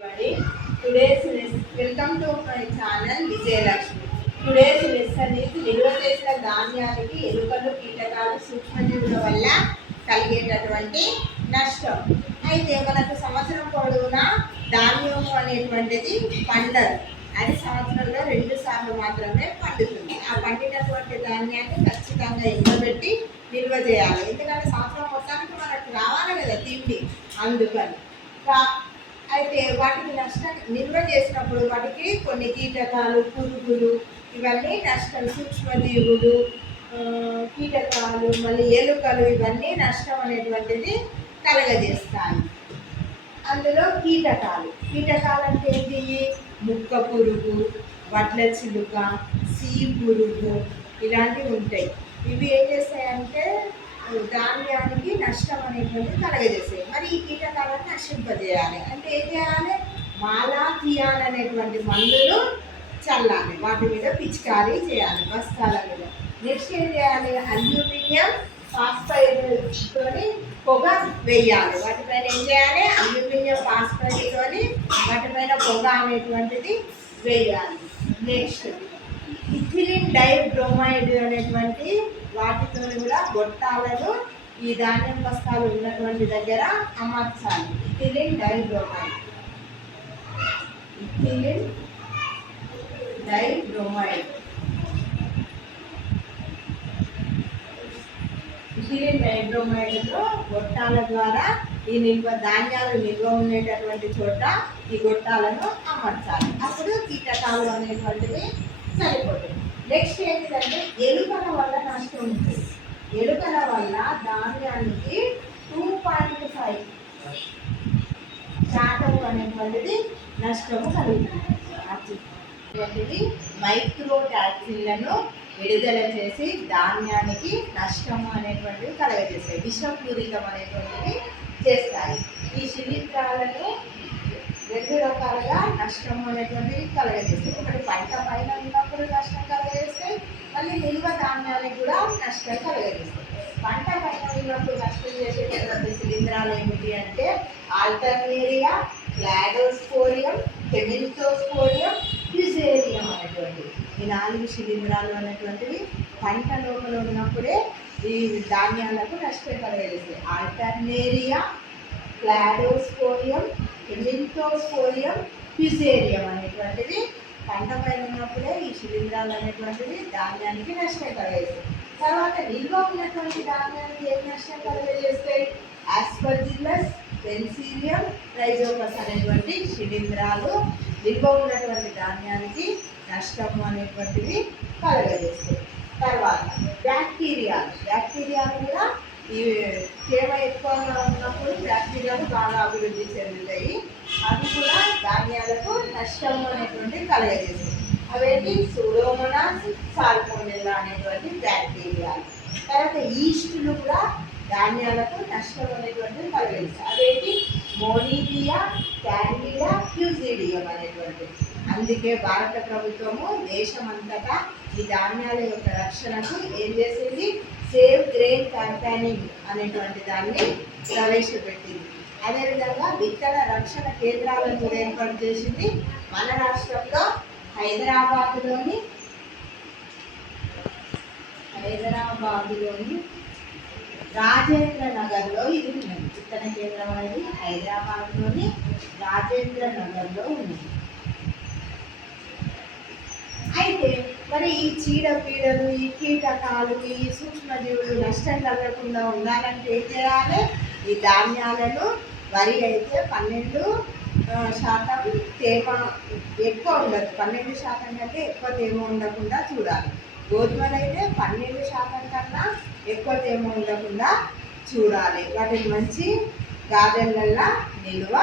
Today's welcome to my channel Vijayalakshmi. Today's lesson is నిల్వ చేసిన ధాన్యానికి ఎలుకలు కీటకాలు సూక్ష్మజీవుల వల్ల కలిగేటటువంటి నష్టం. అయితే మనకు సంవత్సరం పొడవునా ధాన్యం అనేటువంటిది పండదు. అది సంవత్సరంలో 2 సార్లు మాత్రమే పండుతుంది. ఆ పండినటువంటి ధాన్యాన్ని ఖచ్చితంగా ఎండబెట్టి నిల్వ చేయాలి. ఎందుకంటే సంవత్సరం మొత్తానికి మనకు రావాలి కదా తిండి, అందుకని. అయితే వాటికి నష్టం నిల్వ చేసినప్పుడు వాటికి కొన్ని కీటకాలు, పురుగులు, ఇవన్నీ నష్టం, సూక్ష్మజీవులు, కీటకాలు, మళ్ళీ ఎలుకలు, ఇవన్నీ నష్టం అనేటువంటిది కలగజేస్తాయి. అందులో కీటకాలు అంటే ఏంటి? ముక్క పురుగు, వడ్ల చిలుక, సీ పురుగు, ఇలాంటివి ఉంటాయి. ఇవి ఏం చేస్తాయంటే ధాన్యానికి నష్టం అనేటువంటిది కలగజేస్తాయి. మరి ఈ కీటకాలను నశింపజేయాలి అంటే ఏం చేయాలి? మాలాథియాన్ అనేటువంటి మందులు చల్లాలి, వాటి మీద పిచికారీ చేయాలి బస్తాల మీద. నెక్స్ట్ ఏం చేయాలి? అల్యూమినియం ఫాస్ఫైడ్తో పొగ వేయాలి. వాటిపైన ఏం చేయాలి? అల్యూమినియం ఫాస్ఫైడ్తో వాటిపైన పొగ అనేటువంటిది వేయాలి. నెక్స్ట్ ఇథిలిన్ డైబ్రోమైడ్ అనేటువంటి వాటితో కూడా గొట్టాలను ఈ ధాన్యం బస్తాలు ఉన్నటువంటి దగ్గర అమర్చాలి. ఇథిలిన్ డైబ్రోమైడ్ లో గొట్టాల ద్వారా ఈ ధాన్యాలు నిల్వ ఉండేటటువంటి చోట ఈ గొట్టాలను అమర్చాలి. అప్పుడు కీటకాలు అనేటువంటివి సరిపోతుంది. నెక్స్ట్ ఏంటంటే ఎలుకల వల్ల నష్టం ఉంటుంది. ఎలుకల వల్ల ధాన్యానికి 2.5% అనేటువంటిది నష్టము కలుగుతుంది. మైక్రో టాక్సిన్లను విడుదల చేసి ధాన్యానికి నష్టము అనేటువంటివి కలగజేస్తాయి, విషపూరితం అనేటువంటివి చేస్తాయి. ఈ శిలీంధ్రాలను 2 రకాలుగా నష్టం అనేటువంటివి కలగజేస్తాయి. ఒకటి పంట పైన ఉన్నప్పుడు నష్టం కలగజేస్తాయి, మళ్ళీ నిల్వ ధాన్యాలకు కూడా నష్టం కలగజేస్తాయి. పంట పైన ఉన్నప్పుడు నష్టం చేసేటటువంటి శిలీంధ్రాలు ఏమిటి అంటే ఆల్టర్నేరియా, క్లాడోస్పోరియం, హెమిల్టోస్పోరియం, ఫ్యుజేరియం అనేటువంటివి. ఈ 4 శిలీంధ్రాలు అనేటువంటివి పంట లోపల ఉన్నప్పుడే ఈ ధాన్యాలకు నష్టం కలగజేస్తాయి. ఆల్టర్నేరియా, క్లాడోస్పోరియం, హెమిల్టోస్పోరియం, ఫ్యుజేరియం అనేటువంటివి పంట పైన ఉన్నప్పుడే ఈ శిలీంధ్రాలు అనేటువంటివి ధాన్యానికి నష్టం కలగజేస్తాయి. తర్వాత నిల్వ ఉన్నటువంటి ధాన్యానికి ఏం నష్టం కలగజేస్తాయి? ఆస్పర్జిల్లస్, పెన్సిలియం, రైజోపస్ అనేటువంటి శిలీంధ్రాలు నిల్వ ఉన్నటువంటి ధాన్యానికి నష్టము అనేటువంటివి కలగజేస్తాయి. తర్వాత బ్యాక్టీరియాలు కూడా ఈ తేమ ఎక్కువగా ఉన్నప్పుడు బ్యాక్టీరియాలు బాగా అభివృద్ధి చెందుతాయి. అవి కూడా ధాన్యాలకు నష్టము అనేటువంటివి కలగజేస్తాయి. అవేంటి? సూడోమోనాస్, సాల్మోనెల్లా అనేటువంటి బ్యాక్టీరియాలు. తర్వాత ఈస్టులు కూడా ధాన్యాలకు నష్టం అనేటువంటివి కలగజేస్తాయి. అవేంటి? మోనిలియా, క్యాండిడా, ఫ్యూజిడియం అనేటువంటివి. అందుకే భారత ప్రభుత్వము దేశమంతటా ఈ ధాన్యాల యొక్క రక్షణకు ఏం చేసింది? సేవ్ గ్రెయిన్ క్యాంపెయినింగ్ అనేటువంటి దాన్ని ప్రవేశపెట్టింది. అదేవిధంగా విత్తన రక్షణ కేంద్రాలను ఏర్పాటు చేసింది. మన రాష్ట్రంలో హైదరాబాద్లోని రాజేంద్ర నగర్లో ఇది ఉన్నది. విత్తన కేంద్రం అనేది హైదరాబాద్లోని రాజేంద్ర నగర్లో ఉంది. అయితే మరి ఈ చీడపీడలు, ఈ కీటకాలు, ఈ సూక్ష్మజీవులు నష్టం కలగకుండా ఉండాలంటే ఏం చేయాలి? ఈ ధాన్యాలను వరి అయితే 12% తేమ ఎక్కువ ఉండదు, 12% కంటే ఎక్కువ తేమ ఉండకుండా చూడాలి. గోధుమలు అయితే 12% కన్నా ఎక్కువ తేమ ఉండకుండా చూడాలి. వాటిని మంచి గార్డెన్లలో నిల్వ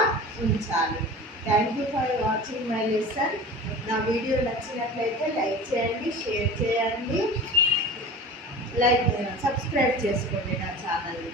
ఉంచాలి. Thank you for watching my lesson. నా వీడియో నచ్చినట్లయితే లైక్ చేయండి, షేర్ చేయండి, సబ్స్క్రైబ్ చేసుకోండి నా ఛానల్ని.